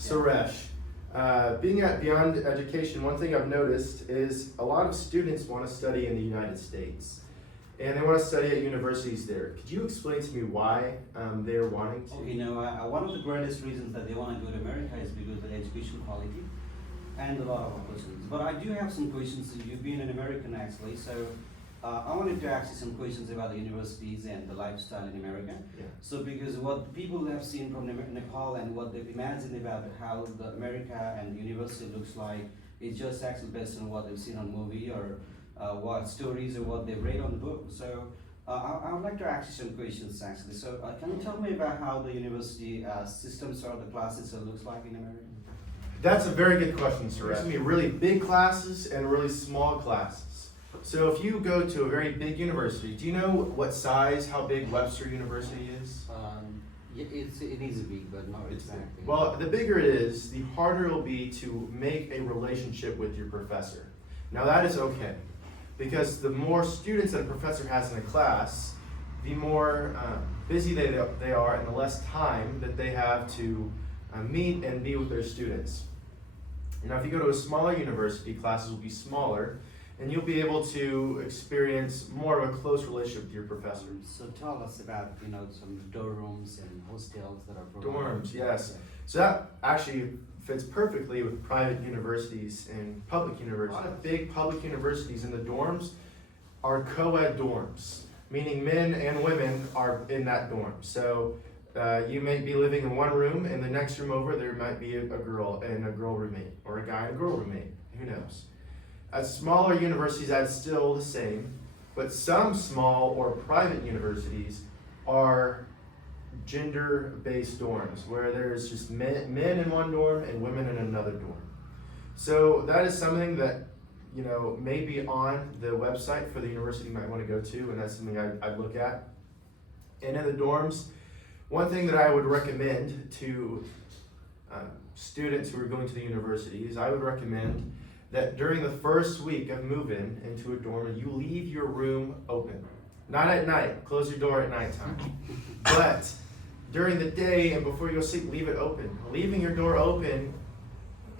Suresh, being at Beyond Education, one thing I've noticed is a lot of students want to study in the United States, and they want to study at universities there. Could you explain to me why they're wanting to? Okay, one of the greatest reasons that they want to go to America is because of the education quality and a lot of opportunities. But I do have some questions. You've been an American actually, so I wanted to ask you some questions about the universities and the lifestyle in America. Yeah. So because what people have seen from Nepal and what they've imagined about how the America and the university looks like is just actually based on what they've seen on movie or what stories or what they've read on the book. So I would like to ask you some questions actually. So can you tell me about how the university systems or the classes looks like in America? That's a very good question, Suresh. There's going to be really big classes and really small classes. So if you go to a very big university, do you know what size, how big Webster University is? Yeah, it is big, but not exactly. Well, the bigger it is, the harder it will be to make a relationship with your professor. Now that is okay, because the more students that a professor has in a class, the more busy they are and the less time that they have to meet and be with their students. Now if you go to a smaller university, classes will be smaller, and you'll be able to experience more of a close relationship with your professor. So tell us about, some dorm rooms and hostels that are provided. Dorms, yes. So that actually fits perfectly with private universities and public universities. A lot of big public universities in the dorms are co-ed dorms, meaning men and women are in that dorm. So you may be living in one room, and the next room over there might be a girl and a girl roommate, or a guy and a girl roommate, who knows. At smaller universities, that's still the same, but some small or private universities are gender-based dorms, where there's just men in one dorm and women in another dorm. So that is something that may be on the website for the university you might want to go to, and that's something I'd look at. And in the dorms, one thing that I would recommend to students who are going to the university is I would recommend that during the first week of move-in into a dorm, you leave your room open. Not at night, close your door at nighttime. But during the day and before you go sleep, leave it open. Leaving your door open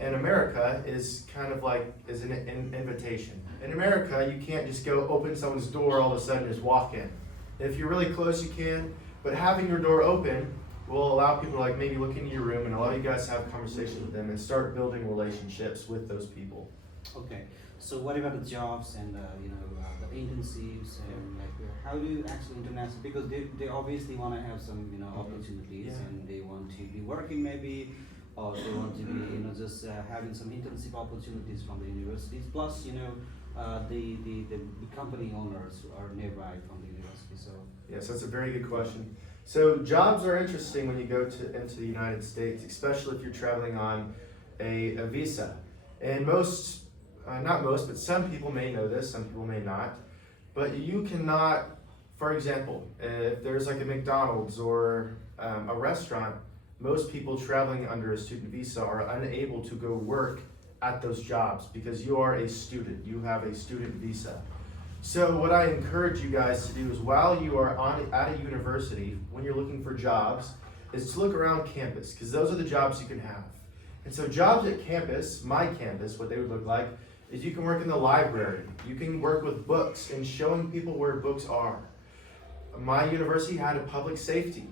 in America is kind of like an invitation. In America, you can't just go open someone's door all of a sudden and just walk in. If you're really close, you can, but having your door open will allow people to maybe look into your room and allow you guys to have conversations with them and start building relationships with those people. Okay, so what about the jobs and the internships and how do you actually international, because they obviously want to have some opportunities, and they want to be working maybe, or they want to be just having some internship opportunities from the universities, plus the company owners are nearby from the university. So yes, that's a very good question. So jobs are interesting when you go into the United States, especially if you're traveling on a visa. And not most, but some people may know this, some people may not. But you cannot, for example, if there's a McDonald's or a restaurant, most people traveling under a student visa are unable to go work at those jobs because you are a student, you have a student visa. So what I encourage you guys to do is while you are at a university, when you're looking for jobs, is to look around campus, because those are the jobs you can have. And so jobs at campus, my campus, what they would look like, is you can work in the library. You can work with books and showing people where books are. My university had a public safety,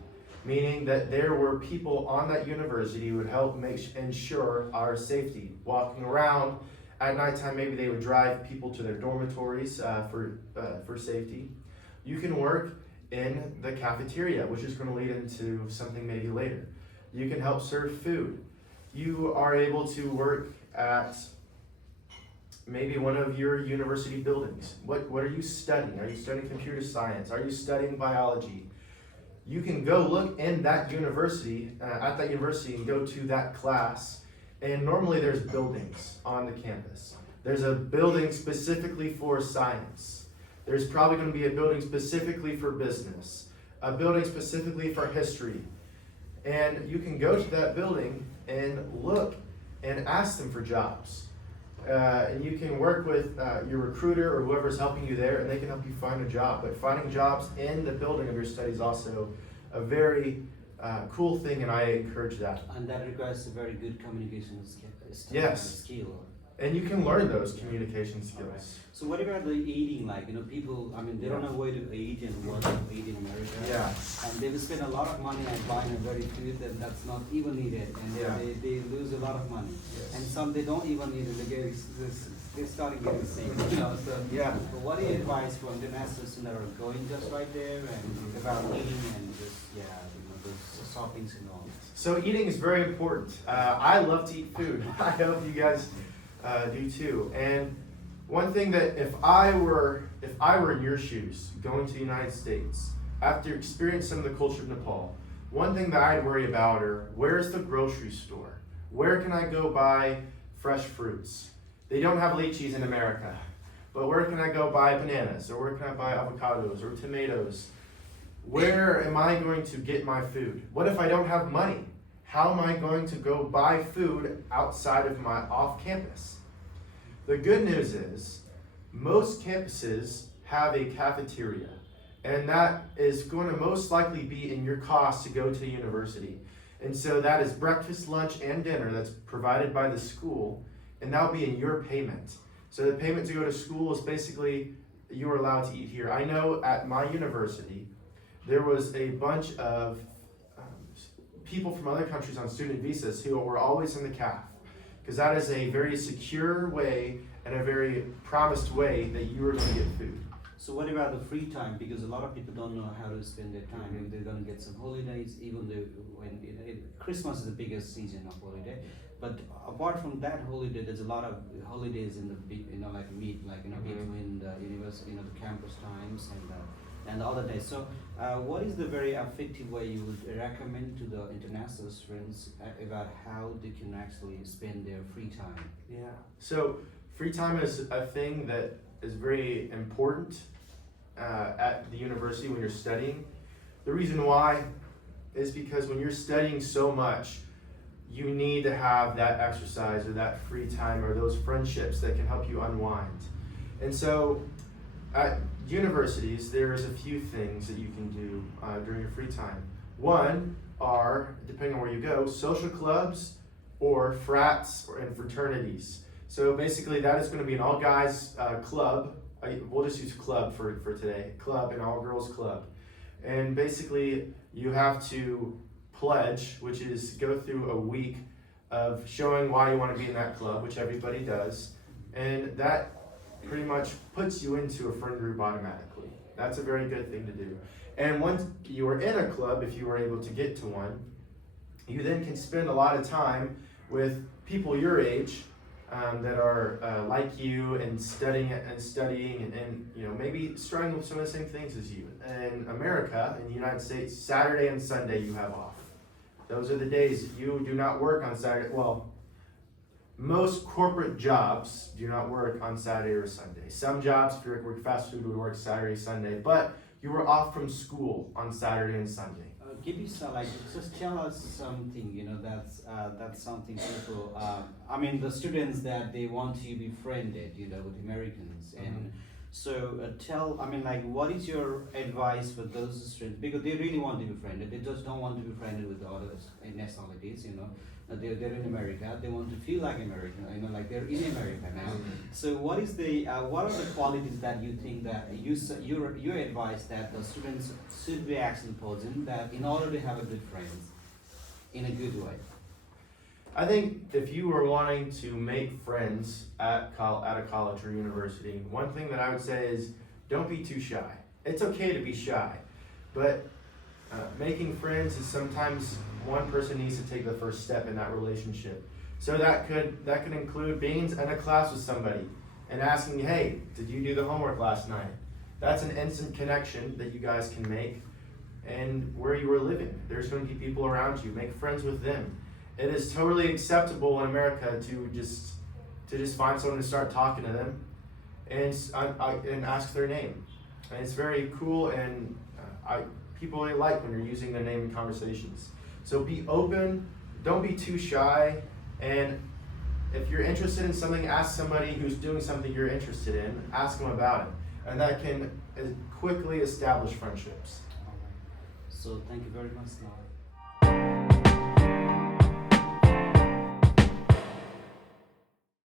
meaning that there were people on that university who would help ensure our safety. Walking around at nighttime, maybe they would drive people to their dormitories for safety. You can work in the cafeteria, which is going to lead into something maybe later. You can help serve food. You are able to work at maybe one of your university buildings. What are you studying? Are you studying computer science? Are you studying biology? You can go look in that university, at that university, and go to that class. And normally there's buildings on the campus. There's a building specifically for science. There's probably going to be a building specifically for business, a building specifically for history. And you can go to that building and look and ask them for jobs. And you can work with your recruiter or whoever's helping you there, and they can help you find a job. But finding jobs in the building of your study is also a very cool thing, and I encourage that. And that requires a very good communication Yes. skill. And you can learn those communication skills. So what about the eating? Like, people, I mean, they don't know where to eat and what to eat in America. Yeah. And they will spend a lot of money on buying a very food that's not even needed, and Yeah. they lose a lot of money. Yes. And some they don't even need it. They're starting getting sick. So Yeah. but what do you advise for international students that are going just right there and about eating and just those shoppings and all? So eating is very important. I love to eat food. I hope you guys do too. And one thing that if I were in your shoes, going to the United States, after experiencing some of the culture of Nepal, one thing that I'd worry about are where's the grocery store? Where can I go buy fresh fruits? They don't have lychees in America, but where can I go buy bananas? Or where can I buy avocados or tomatoes? Where am I going to get my food? What if I don't have money? How am I going to go buy food outside of my off campus? The good news is most campuses have a cafeteria, and that is going to most likely be in your cost to go to the university. And so that is breakfast, lunch, and dinner that's provided by the school, and that'll be in your payment. So the payment to go to school is basically you are allowed to eat here. I know at my university, there was a bunch of people from other countries on student visas who were always in the caf, because that is a very secure way and a very promised way that you are going to get food. So what about the free time? Because a lot of people don't know how to spend their time. Maybe they're going to get some holidays, even though Christmas is the biggest season of holiday. But apart from that holiday, there's a lot of holidays in the between the university, the campus times and the other days. So what is the very effective way you would recommend to the international students about how they can actually spend their free time? Yeah. So free time is a thing that is very important at the university when you're studying. The reason why is because when you're studying so much, you need to have that exercise or that free time or those friendships that can help you unwind. And so at universities, there's a few things that you can do during your free time. One are, depending on where you go, social clubs or frats and fraternities. So basically that is going to be an all guys club. We'll just use club for today. Club, an all girls club. And basically you have to pledge, which is go through a week of showing why you want to be in that club, which everybody does. And that pretty much puts you into a friend group automatically. That's a very good thing to do. And once you are in a club, if you are able to get to one, you then can spend a lot of time with people your age that are like you and studying and maybe struggling with some of the same things as you. In America, in the United States, Saturday and Sunday you have off. Those are the days you do not work on Saturday. Well, most corporate jobs do not work on Saturday or Sunday. Some jobs, if you're working fast food, would work Saturday, Sunday, but you were off from school on Saturday and Sunday. Give you some, just tell us something, that's something people, the students that they want to be friended, with Americans. And so what is your advice for those students? Because they really want to be friended. They just don't want to be friended with the other nationalities, They're in America. They want to feel like American, like they're in America now. So what is what are the qualities that you think that your advice that the students should be actually posing that in order to have a good friends in a good way? I think if you were wanting to make friends at a college or university, one thing that I would say is don't be too shy. It's okay to be shy, but making friends is sometimes one person needs to take the first step in that relationship. So that could include being in a class with somebody and asking, hey, did you do the homework last night? That's an instant connection that you guys can make. And where you are living, there's going to be people around you. Make friends with them. It is totally acceptable in America to just find someone to start talking to them and ask their name. And it's very cool, and people really like when you're using their name in conversations. So be open, don't be too shy, and if you're interested in something, ask somebody who's doing something you're interested in, ask them about it. And that can quickly establish friendships. All right. So thank you very much, Noah.